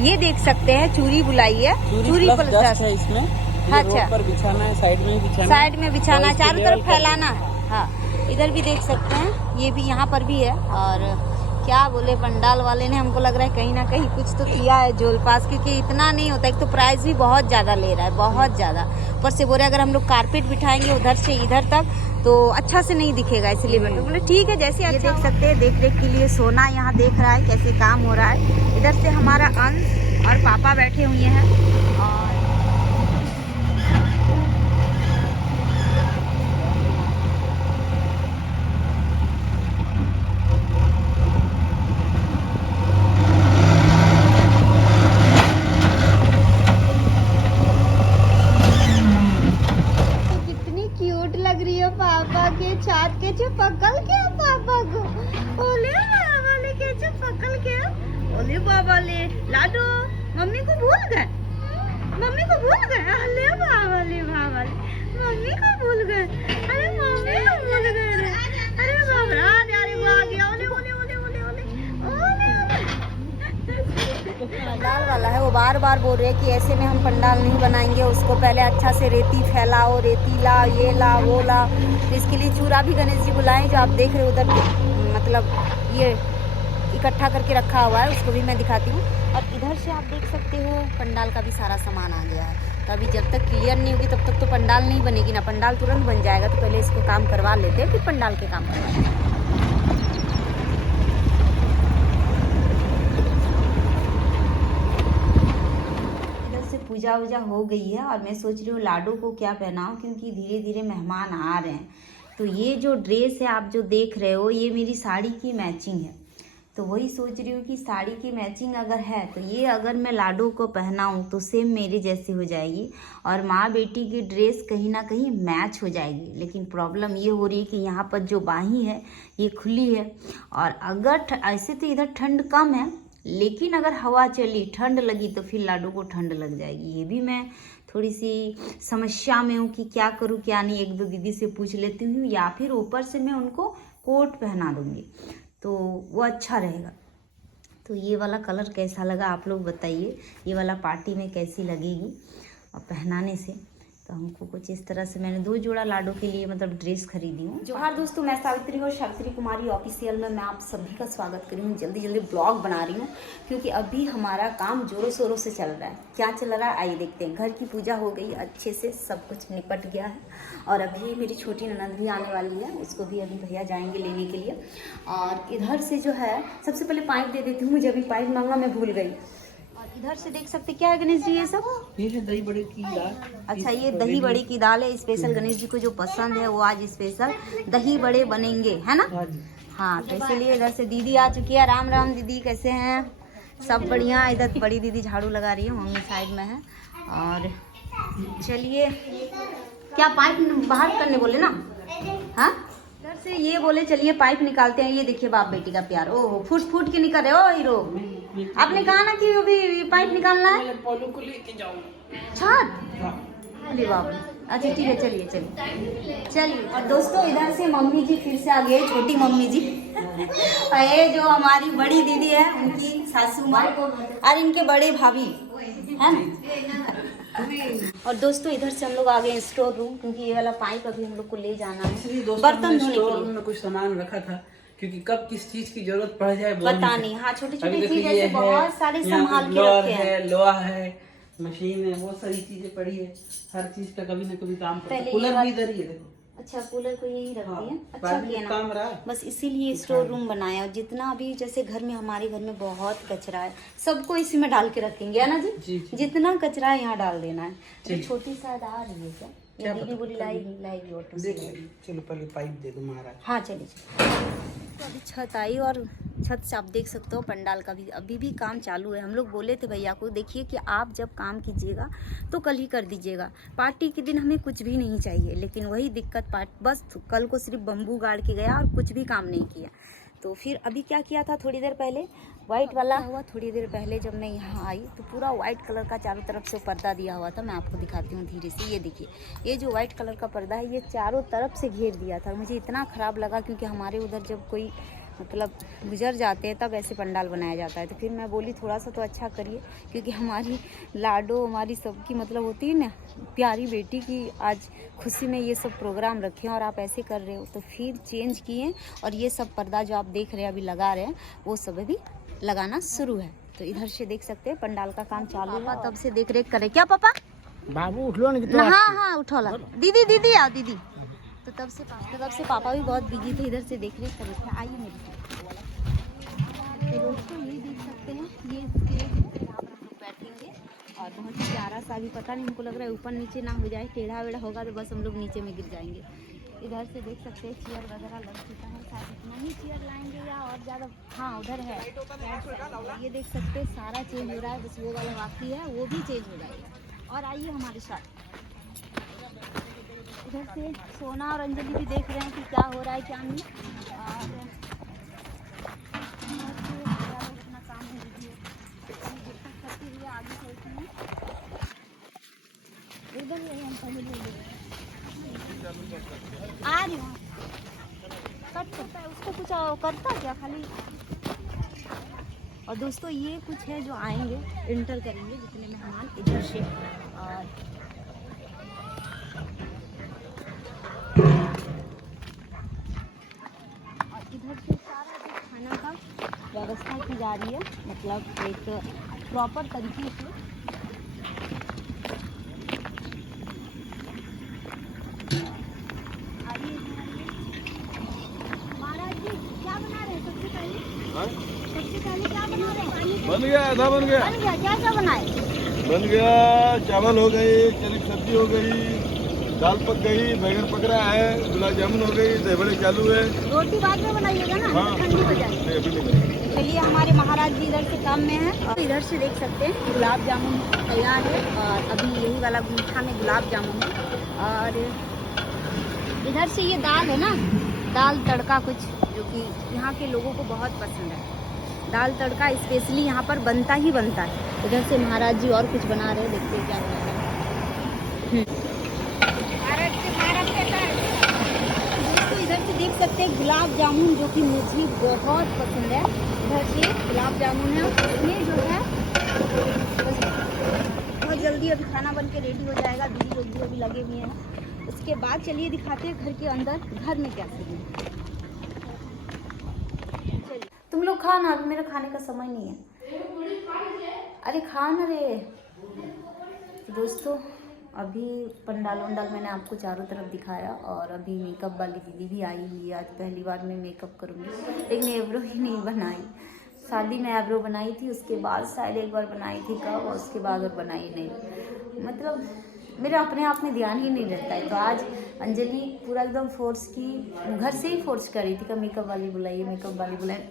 ये देख सकते हैं चूरी बुलाई है, चूरी प्लस डस्ट है इसमें। अच्छा, रोड पर बिछाना है, साइड में बिछाना है, साइड में बिछाना है, चारों तरफ फैलाना है। हाँ, इधर भी देख सकते हैं, ये भी यहाँ पर भी है। और क्या बोले, पंडाल वाले ने हमको लग रहा है कहीं ना कहीं कुछ तो किया है जोल पास, क्योंकि इतना नहीं होता। एक तो प्राइस भी बहुत ज़्यादा ले रहा है, बहुत ज़्यादा। ऊपर से बोले अगर हम लोग कारपेट बिठाएंगे उधर से इधर तक तो अच्छा से नहीं दिखेगा, इसलिए मैंने बोले ठीक है जैसे अच्छा। ये देख सकते हैं, देख रेख के लिए सोना यहाँ देख रहा है कैसे काम हो रहा है। इधर से हमारा अंश और पापा बैठे हुए हैं। और पापा के छात के जो पकड़ के पापा को बोले बाबा ले के जो पकड़ के बोले बाबा ले लाडो मम्मी को भूल गए, मम्मी को भूल गए। अरे बाबा ले मम्मी को भूल गए, अरे मम्मी को भूल गए, अरे बाबा अरे वो आ गया। ओले ओले ओले ओले ओले पंडाल वाला है, वो बार बार बोल रहे हैं कि ऐसे में हम पंडाल नहीं बनाएंगे, उसको पहले अच्छा से रेती फैलाओ, रेती ला, ये ला वो ला। तो इसके लिए चूरा भी गणेश जी बुलाएं, जो आप देख रहे हो उधर, मतलब ये इकट्ठा करके रखा हुआ है, उसको भी मैं दिखाती हूँ। और इधर से आप देख सकते हो पंडाल का भी सारा सामान आ गया है। तो अभी जब तक क्लियर नहीं होगी तब तक तो पंडाल नहीं बनेगी ना, पंडाल तुरंत बन जाएगा। तो पहले इसको काम करवा लेते हैं, फिर पंडाल के काम करवाते हैं। पूजा वूजा हो गई है और मैं सोच रही हूँ लाडू को क्या पहनाऊँ, क्योंकि धीरे धीरे मेहमान आ रहे हैं। तो ये जो ड्रेस है आप जो देख रहे हो, ये मेरी साड़ी की मैचिंग है। तो वही सोच रही हूँ कि साड़ी की मैचिंग अगर है तो ये अगर मैं लाडू को पहनाऊँ तो सेम मेरे जैसी हो जाएगी और माँ बेटी की ड्रेस कहीं ना कहीं मैच हो जाएगी। लेकिन प्रॉब्लम ये हो रही है कि यहाँ पर जो बाहीं है ये खुली है, और अगर ऐसे तो इधर ठंड कम है, लेकिन अगर हवा चली, ठंड लगी तो फिर लाडू को ठंड लग जाएगी। ये भी मैं थोड़ी सी समस्या में हूँ कि क्या करूँ क्या नहीं। एक दो दीदी से पूछ लेती हूँ, या फिर ऊपर से मैं उनको कोट पहना दूँगी तो वो अच्छा रहेगा। तो ये वाला कलर कैसा लगा आप लोग बताइए, ये वाला पार्टी में कैसी लगेगी और पहनाने से। तो हमको कुछ इस तरह से मैंने 2 जोड़ा लाडू के लिए मतलब ड्रेस खरीदी हूँ। जोहार दोस्तों, मैं सावित्री और सावित्री कुमारी ऑफिशियल में मैं आप सभी का स्वागत कर रही हूँ। जल्दी जल्दी ब्लॉग बना रही हूँ क्योंकि अभी हमारा काम जोरों शोरों से चल रहा है। क्या चल रहा है आइए देखते हैं। घर की पूजा हो गई अच्छे से, सब कुछ निपट गया है और अभी मेरी छोटी ननद भी आने वाली है, उसको भी अभी भैया जाएंगे लेने के लिए। और इधर से जो है सबसे पहले पाइप दे देती हूँ, मुझे अभी पाइप मांगा मैं भूल गई। इधर से देख सकते क्या है गणेश जी, ये सब ये है दही बड़े की दाल। अच्छा, ये दही बड़े की दाल है स्पेशल। गणेश जी को जो पसंद है वो आज स्पेशल दही बड़े बनेंगे, है ना। हाँ, तो इसलिए इधर से दीदी आ चुकी है। राम राम दीदी, कैसे हैं? सब बढ़िया। इधर बड़ी दीदी झाड़ू लगा रही है, मम्मी साइड में है। और चलिए, क्या पाइप बाहर करने बोले ना? हाँ, इधर से ये बोले चलिए पाइप निकालते हैं। ये देखिए बाप बेटी का प्यार, ओह फूट फूट के निकल रहे हो हीरो। आपने कहा ना कि अभी पाइप निकालना है, पोलो को लेके जाऊंगा छत। अरे बाबू, अच्छा ठीक है, चलिए चलिए चलिए। और दोस्तों इधर से मम्मी जी फिर से आ गए, छोटी मम्मी जी और ये जो हमारी बड़ी दीदी है उनकी सासू माँ और इनके बड़े भाभी है ना। और दोस्तों इधर से हम लोग आ गए स्टोर रूम, क्योंकि ये वाला पाइप अभी हम लोग को ले जाना है बर्तन धोने के लिए। में कुछ सामान रखा था क्योंकि कब किस चीज की जरूरत पड़ जाए पता नहीं। हाँ, छोटी छोटी चीज ऐसे बहुत सारे संभाल के रखे हैं। लोहा है, मशीन है, बहुत सारी चीजें पड़ी है। हर चीज का कभी ना कभी काम करता है। कूलर भी इधर ही है, देखो। अच्छा, कूलर को यही रखती है। हाँ, अच्छा किया ना, बस इसीलिए स्टोर रूम बनाया। और जितना भी जैसे घर में, हमारे घर में बहुत कचरा है, सबको इसी में डाल के रखेंगे, है ना जी? जितना कचरा है यहाँ डाल देना है। तो छोटी शायद आ रही है क्या? दीदी बोली लाएगी ऑटो से। चलो पहले पाइप दे दो महाराज। हाँ चलिए। तो अभी छत आई और छत से आप देख सकते हो पंडाल का भी अभी भी काम चालू है। हम लोग बोले थे भैया को, देखिए कि आप जब काम कीजिएगा तो कल ही कर दीजिएगा, पार्टी के दिन हमें कुछ भी नहीं चाहिए। लेकिन वही दिक्कत, बस कल को सिर्फ बम्बू गाड़ के गया और कुछ भी काम नहीं किया। तो फिर अभी क्या किया था, थोड़ी देर पहले वाइट वाला हुआ। थोड़ी देर पहले जब मैं यहाँ आई तो पूरा वाइट कलर का चारों तरफ से पर्दा दिया हुआ था। मैं आपको दिखाती हूँ धीरे से। ये देखिए, ये जो वाइट कलर का पर्दा है ये चारों तरफ से घेर दिया था। मुझे इतना ख़राब लगा क्योंकि हमारे उधर जब कोई मतलब गुजर जाते हैं तब ऐसे पंडाल बनाया जाता है। तो फिर मैं बोली थोड़ा सा तो अच्छा करिए, क्योंकि हमारी लाडो हमारी सबकी मतलब होती है ना प्यारी बेटी की आज खुशी में ये सब प्रोग्राम रखे हैं और आप ऐसे कर रहे हो। तो फिर चेंज किए और ये सब पर्दा जो आप देख रहे हैं अभी लगा रहे हैं वो सब अभी लगाना शुरू है। तो इधर से देख सकते हैं पंडाल का काम चालू है, तब से देख रेख करे। क्या पापा? बाबू उठ लो ना। हाँ हाँ उठोला। दीदी दीदी आओ दीदी। तो तब से पापा भी बहुत बिजी थे, इधर से देख रेख कर रहे थे। आइए मेरे साथ। तो दोस्तों ये देख सकते हैं ये स्टेज है, यहाँ पर हम लोग बैठेंगे और बहुत ही प्यारा सा, अभी पता नहीं हमको लग रहा है ऊपर नीचे ना हो जाए, टेढ़ा वेढ़ा होगा तो बस हम लोग नीचे में गिर जाएंगे। इधर से देख सकते हैं चेयर वगैरह लग चुका है, शायद इतना ही चेयर लाएंगे या और ज़्यादा। हाँ उधर है, ये देख सकते हैं सारा चेंज हो रहा है, बस वो वाला बाकी है वो भी चेंज हो जाएगा। और आइए हमारे साथ। इधर से सोना और अंजलि भी देख रहे हैं कि क्या हो रहा है क्या नहीं। और इतना काम है दीदी करते हुए आगे चलते हैं। उधर आ रही हूँ, कट करता है उसको कुछ करता क्या खाली। और दोस्तों ये कुछ है जो आएंगे इंटर करेंगे जितने मेहमान इधर से। और इधर से सारा जो खाना का व्यवस्था की जा रही है, मतलब एक प्रॉपर तरीके से। महाराज जी क्या बना रहे हैं सबसे पहले क्या बना रहे हैं? बन गया, आधा बन गया। बन गया, क्या क्या बनाए? बन गया, चावल हो गई, चने की सब्जी हो गई, दाल पक गई, बैगन पक रहा है, गुलाब जामुन हो गई, दही बड़े चालू है। रोटी बाद में बनाइएगा ना, हाँ। ठंडी हो जाएगी। चलिए हमारे महाराज जी इधर से काम में हैं। और इधर से देख सकते हैं गुलाब जामुन तैयार है और अभी यही वाला मीठा में गुलाब जामुन है। और इधर से ये दाल है ना, दाल तड़का कुछ जो कि यहाँ के लोगों को बहुत पसंद है। दाल तड़का स्पेशली यहाँ पर बनता ही बनता है। इधर से महाराज जी और कुछ बना रहे हैं, देखते हैं क्या बना रहे हैं। दोस्तों इधर से देख सकते हैं गुलाब जामुन जो कि मुझे बहुत पसंद है। इधर से गुलाब जामुन है, उसमें जो है बहुत जल्दी अभी खाना बन के रेडी हो जाएगा। दीदी लोग भी अभी लगे हुए हैं। उसके बाद चलिए दिखाते हैं घर के अंदर, घर में क्या सीन है। तुम लोग खा ना, अभी मेरा खाने का समय नहीं है। अरे खा ना रे। तो दोस्तों अभी पंडाल वंडाल मैंने आपको चारों तरफ दिखाया और अभी मेकअप वाली दीदी भी आई हुई है। आज पहली बार मैं मेकअप करूँगी, लेकिन एब्रो ही नहीं बनाई। शादी में एब्रो बनाई थी, उसके बाद शायद एक बार बनाई थी कब, और उसके बाद और बनाई नहीं। मतलब मेरा अपने आप में ध्यान ही नहीं रहता है। तो आज अंजलि पूरा एकदम फोर्स की, घर से ही फोर्स कर रही थी कि मेकअप वाली बुलाइए, मेकअप वाली बुलाइए।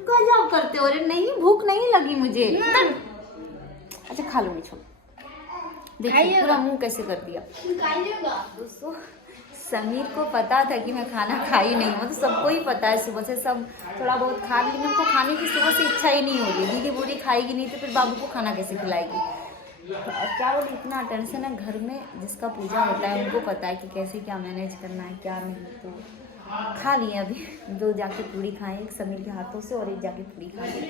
गजब करते हो रे। नहीं भूख नहीं लगी मुझे। अच्छा खा लूंगी, छोड़। देखिए पूरा मुंह कैसे कर दिया। दोस्तों समीर को पता था कि मैं खाना खाई नहीं हूँ, तो सबको ही पता है। सुबह से सब थोड़ा बहुत खा, लेकिन हमको खाने की सुबह से इच्छा ही नहीं हो रही। दीदी बूढ़ी खाएगी नहीं तो फिर बाबू को खाना कैसे खिलाएगी। तो क्या बोले, इतना टेंशन है घर में। जिसका पूजा होता है उनको पता है कि कैसे क्या मैनेज करना है क्या नहीं। तो खा लिए अभी, 2 जाके पूड़ी खाएं, एक समीर के हाथों से और एक जाके पूड़ी खा ली।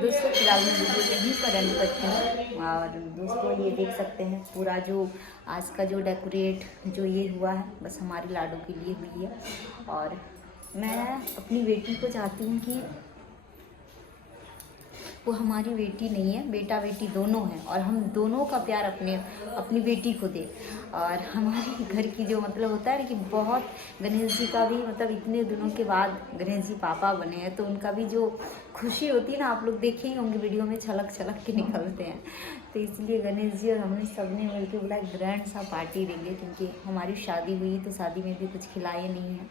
दोस्तों फिलहाल मैं वीडियो यहीं पर एंड करती हूँ। और दोस्तों ये देख सकते हैं पूरा जो आज का जो डेकोरेट जो ये हुआ है, बस हमारी लाडो के लिए हुई है। और मैं अपनी बेटी को चाहती हूँ कि वो हमारी बेटी नहीं है, बेटा बेटी दोनों हैं, और हम दोनों का प्यार अपनी बेटी को दे। और हमारे घर की जो मतलब होता है कि बहुत, गणेश जी का भी मतलब इतने दिनों के बाद गणेश जी पापा बने हैं, तो उनका भी जो खुशी होती है ना, आप लोग देखे ही होंगे वीडियो में, छलक छलक के निकलते हैं। तो इसलिए गणेश जी और हमने सबने मिलकर बोला ग्रैंड सा पार्टी देंगे, क्योंकि हमारी शादी हुई तो शादी में भी कुछ खिलाए नहीं है।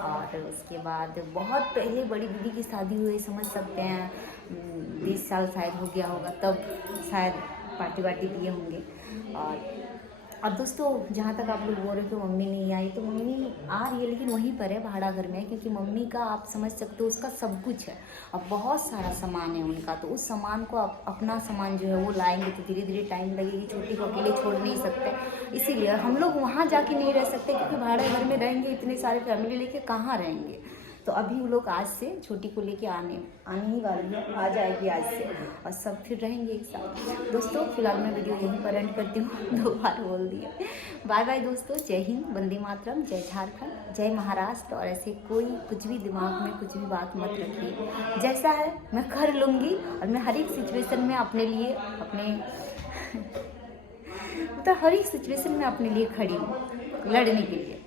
और उसके बाद बहुत पहले बड़ी दीदी की शादी हुई, समझ सकते हैं 20 साल शायद हो गया होगा, तब शायद पार्टी वार्टी दिए होंगे। और और दोस्तों जहाँ तक आप लोग बोल रहे हो कि मम्मी नहीं आई, तो मम्मी आ रही है लेकिन वहीं पर है, भाड़ा घर में है, क्योंकि मम्मी का आप समझ सकते हो उसका सब कुछ है और बहुत सारा सामान है उनका, तो उस सामान को आप अपना सामान जो है वो लाएंगे तो धीरे धीरे टाइम लगेगी, छोटी को अकेले छोड़ नहीं सकते, इसीलिए हम लोग वहाँ जाके नहीं रह सकते क्योंकि भाड़े घर में रहेंगे इतने सारे फैमिली लेके कहाँ रहेंगे। तो अभी वो लोग आज से छोटी को लेके आने ही वाली है, आ जाएगी आज से और सब फिर रहेंगे एक साथ। दोस्तों फिलहाल मैं वीडियो यहीं पर एंड करती हूँ, 2 बार बोल दिया। बाय बाय दोस्तों, जय हिंद, वंदे मातरम, जय झारखंड, जय महाराष्ट्र। और ऐसे कोई कुछ भी दिमाग में कुछ भी बात मत रखिए, जैसा है मैं कर लूँगी और मैं हर एक सिचुएशन में अपने लिए मतलब हर एक सिचुएशन में अपने लिए खड़ी हूँ लड़ने के लिए।